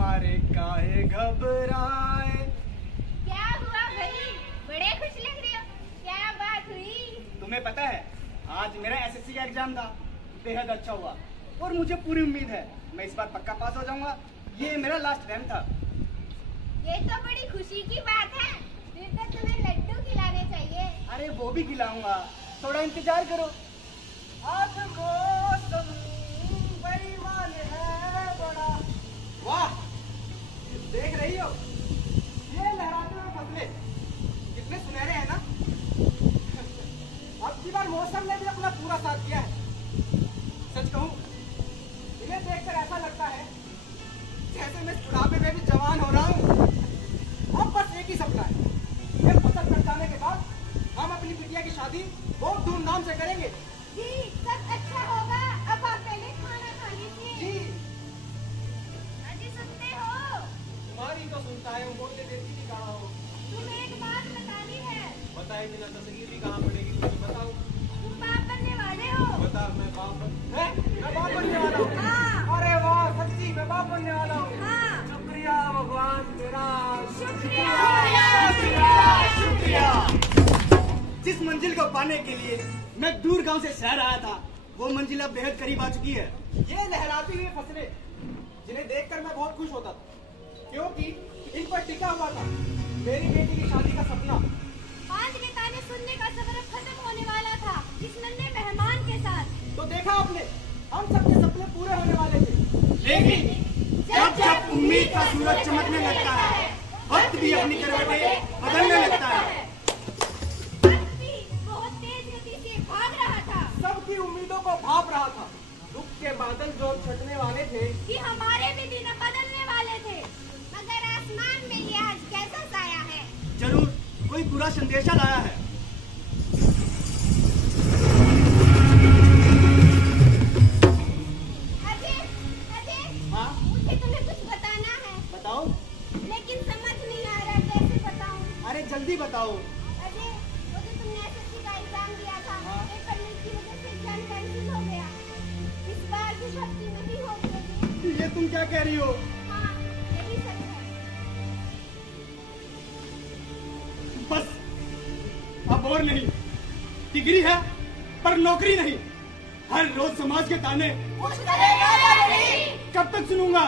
मारे काहे घबराए। क्या हुआ भाई, बड़े खुश लग रहे हो, क्या बात हुई? तुम्हें पता है आज मेरा एसएससी का एग्जाम था, बेहद अच्छा हुआ और मुझे पूरी उम्मीद है मैं इस बार पक्का पास हो जाऊंगा। ये मेरा लास्ट टाइम था। ये तो बड़ी खुशी की बात है, फिर तो तुम्हें लड्डू खिलाने चाहिए। अरे वो भी खिलाऊंगा, थोड़ा इंतजार करो। आज मौसम बेईमान है बड़ा। वाह, देख रही हो ये लहराते हुए फसलें कितने सुनहरे हैं ना। अब की बार मौसम ने भी अपना पूरा साथ दिया है। सच कहूं इन्हें देखकर ऐसा लगता है जैसे मैं बुढ़ापे में भी जवान हो रहा हूँ। अब बस एक ही सपना है, ये फसल कट जाने के बाद हम अपनी बिटिया की शादी बहुत धूमधाम से करेंगे। जी सब अच्छा होगा, अब आप पहले खाना खा लीजिए। जी अजी सुनते हो? तुम्हारी तो सुनता है, बोलते देती भी कहाँ हो। तुम्हें एक बात बतानी है। बताए बिना तस्वीर भी कहाँ पड़ेगी, तुम बताओ। तुम बाप बनने वाले हो। बता, मैं बाप बनने वाला हूँ। हाँ। अरे वाह, सच्ची मैं बाप बनने वाला हूँ। हाँ। शुक्रिया भगवान तेरा, शुक्रिया, शुक्रिया, शुक्रिया। जिस मंजिल को पाने के लिए मैं दूर गांव से शहर आया था, वो मंजिल अब बेहद करीब आ चुकी है। ये लहराती हुई फसलें जिन्हें देखकर मैं बहुत खुश होता था, क्योंकि इन पर टिका हुआ था मेरी बेटी की शादी का सपना। आज के ताने सुनने का सफर अब खत्म होने वाला था इस नन्हे मेहमान के साथ। तो देखा आपने, हम सबके सपने पूरे होने वाले थे, लेकिन जब जब उम्मीद का सूरज चमकने लगता है, वक्त भी अपनी करवटें बदलने लगता है। बहुत तेज गति से भाग रहा था, सबकी उम्मीदों को भाप रहा था। दुख के बादल जो छटने वाले थे कि हमारे भी दिन बदलने वाले थे, मगर आसमान में ये आज कैसा साया है। जरूर कोई बुरा संदेशा लाया है। अजय, अजय, हाँ मुझे तुम्हें कुछ बताना है, बताओ। लेकिन समझ नहीं आ रहा कैसे बताऊं। अरे जल्दी बताओ। अजय, वो जो तुमने एसएससी का एग्जाम दिया था, हाँ। पेपर लीक की वजह से एग्जाम कैंसिल हो गया। इस बार भी भर्ती नहीं हो पाएगी। ये तुम क्या कह रही हो? हाँ, यही सच है। बस अब और नहीं, डिग्री है पर नौकरी नहीं। हर रोज समाज के ताने कुछ करेगा या नहीं? कब तक सुनूंगा?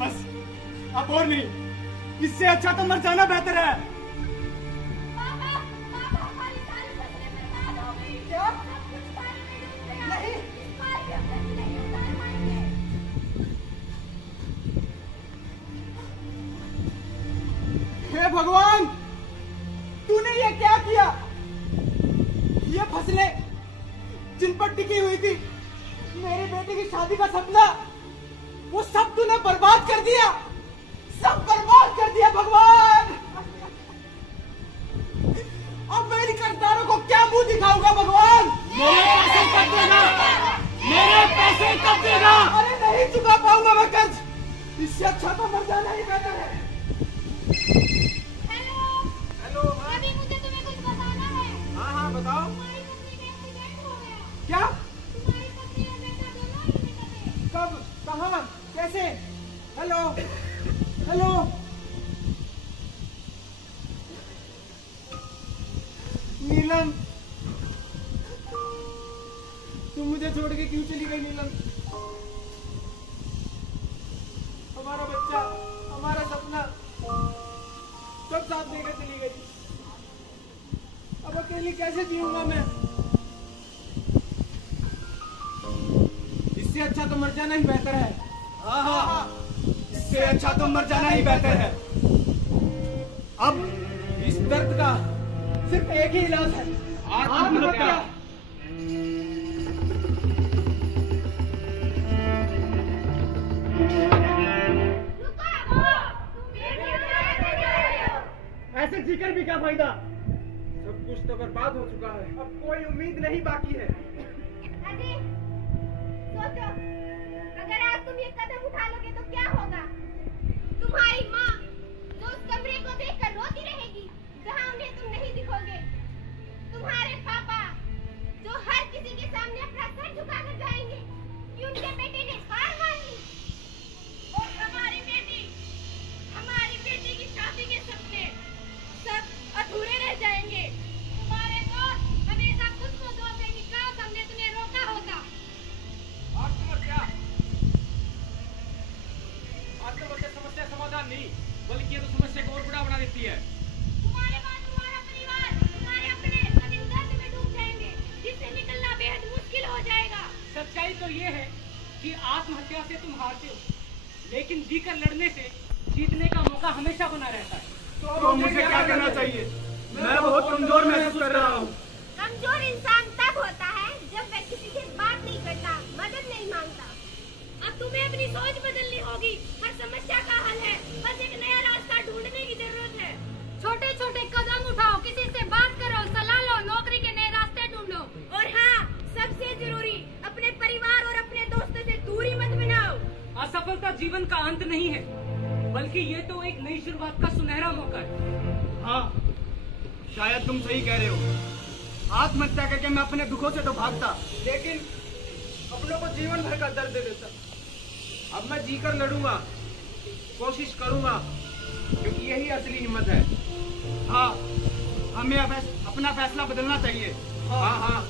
बस अब और नहीं, इससे अच्छा तो मर जाना बेहतर है। पापा, पापा, हमारी सारी फसलें बर्बाद हो गई। क्या? सब कुछ पानी में डूब गया। नहीं। इस बार भी हम कभी नहीं उतार पाएंगे। हे भगवान, तूने ये क्या किया? ये फसलें जिन पर टिकी हुई थी मेरी बेटी की शादी का सपना, वो सब तूने बर्बाद कर दिया, सब बर्बाद कर दिया भगवान। अब मेरी कर्जदारों को क्या मुंह दिखाऊंगा भगवान? मेरे पैसे कब देना? मेरे पैसे कब देना? अरे नहीं चुका पाऊंगा मैं कर्ज, इससे अच्छा तो मर जाना ही बेहतर है। Hello, hello. अभी मुझे तुम्हें कुछ बताना है। हाँ हाँ बताओ। तुम्हारी पत्नी का एक्सीडेंट हो गया। क्या? तुम्हारी पत्नी और बेटा दोनों ही निकल गए। कब? कहाँ? कैसे? Hello hello. नीलम, तुम मुझे छोड़ के क्यों चली गई नीलम? हमारा बच्चा, हमारा सपना सब साथ देकर चली गई। अब अकेली कैसे जीऊंगा मैं? इससे अच्छा तो मर जाना ही बेहतर है। हाँ हाँ, इससे अच्छा तो मर जाना ही बेहतर है। अब इस दर्द का सिर्फ एक ही इलाज है, आत्महत्या। ऐसे जीकर भी क्या फायदा? सब कुछ तो बर्बाद हो चुका है, अब कोई उम्मीद नहीं बाकी है। अजय, सोचो, अगर आज तुम ये कदम उठा लोगे तो क्या होगा? तुम्हारी माँ जो उस कमरे को देखकर रोती रहेगी जहाँ उन्हें तुम नहीं दिखोगे। तुम्हारे पापा जो हर किसी के सामने अपना सर झुकाकर जाएंगे कि उनके बेटे ने हार मान ली। और हमारी बेटी बल्कि ये तो समस्या को और बड़ा बना देती है। तुम्हारे बाद तुम्हारा परिवार, तुम्हारे अपने सब इस दर्द में डूब जाएंगे, जिससे निकलना बेहद मुश्किल हो जाएगा। सच्चाई तो ये है कि आत्महत्या से तुम हारते हो, लेकिन जीकर लड़ने से जीतने का मौका हमेशा बना रहता है। तो मुझे क्या करना चाहिए? मैं बहुत कमजोर महसूस कर रहा हूँ। कमजोर इंसान तब होता है जब वह किसी से बात नहीं करता, मदद नहीं मांगता। अब तुम्हें अपनी सोच बदलनी होगी। हर समस्या का हल है, बस एक नया रास्ता ढूंढने की जरूरत है। छोटे छोटे कदम उठाओ, किसी से बात करो, सलाह लो, नौकरी के नए रास्ते ढूंढो। और हाँ, सबसे जरूरी, अपने परिवार और अपने दोस्तों से दूरी मत बनाओ। असफलता जीवन का अंत नहीं है, बल्कि ये तो एक नई शुरुआत का सुनहरा मौका है। हाँ, शायद तुम सही कह रहे हो। आत्महत्या करके मैं अपने दुखों से तो भागता, लेकिन अपनों को जीवन भर का दर्द दे देता। अब मैं जीकर लड़ूंगा, कोशिश करूंगा, क्योंकि यही असली हिम्मत है। हाँ, हमें अब अपना फैसला बदलना चाहिए। हाँ हाँ।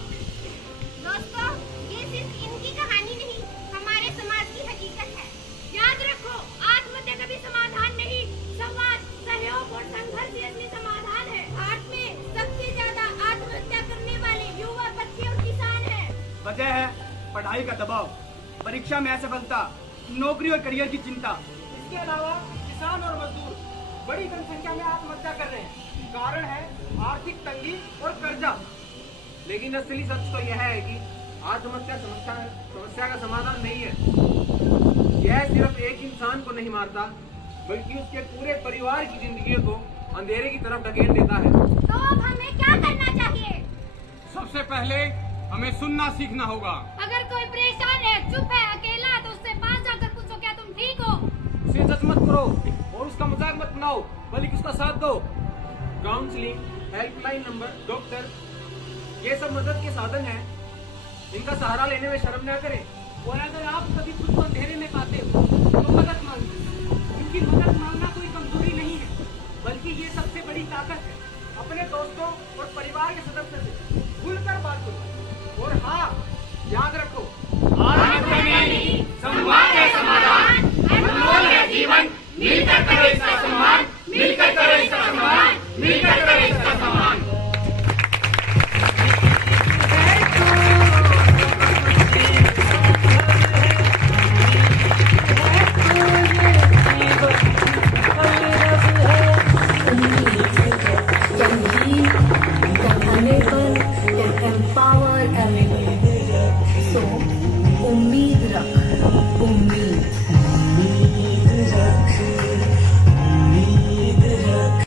दोस्तों, ये सिर्फ इनकी कहानी नहीं, हमारे समाज की हकीकत है। याद रखो, आत्महत्या कभी समाधान नहीं, संवाद, सहयोग और संघर्ष ही असली समाधान है। भारत में सबसे ज्यादा आत्महत्या करने वाले युवा, बच्चे और किसान हैं। वजह है पढ़ाई का दबाव, परीक्षा में असफलता, नौकरी और करियर की चिंता। इसके अलावा किसान और मजदूर बड़ी जनसंख्या में आत्महत्या कर रहे हैं। कारण है आर्थिक तंगी और कर्जा। लेकिन असली सच तो यह है कि आत्महत्या समस्या का समाधान नहीं है। यह सिर्फ एक इंसान को नहीं मारता, बल्कि उसके पूरे परिवार की जिंदगी को अंधेरे की तरफ ढकेल देता है। तो अब हमें क्या करना चाहिए? सबसे पहले हमें सुनना सीखना होगा। अगर कोई परेशान है, चुप है, अकेला है, तो उससे पास जाकर पूछो, क्या तुम ठीक हो? उसे जज मत करो और उसका मजाक मत बनाओ, बल्कि उसका साथ दो। काउंसलिंग, हेल्पलाइन नंबर, डॉक्टर, ये सब मदद के साधन हैं। इनका सहारा लेने में शर्म न करें। और अगर आप कभी खुद को अंधेरे में पाते हो तो मदद मांगिए, क्योंकि मदद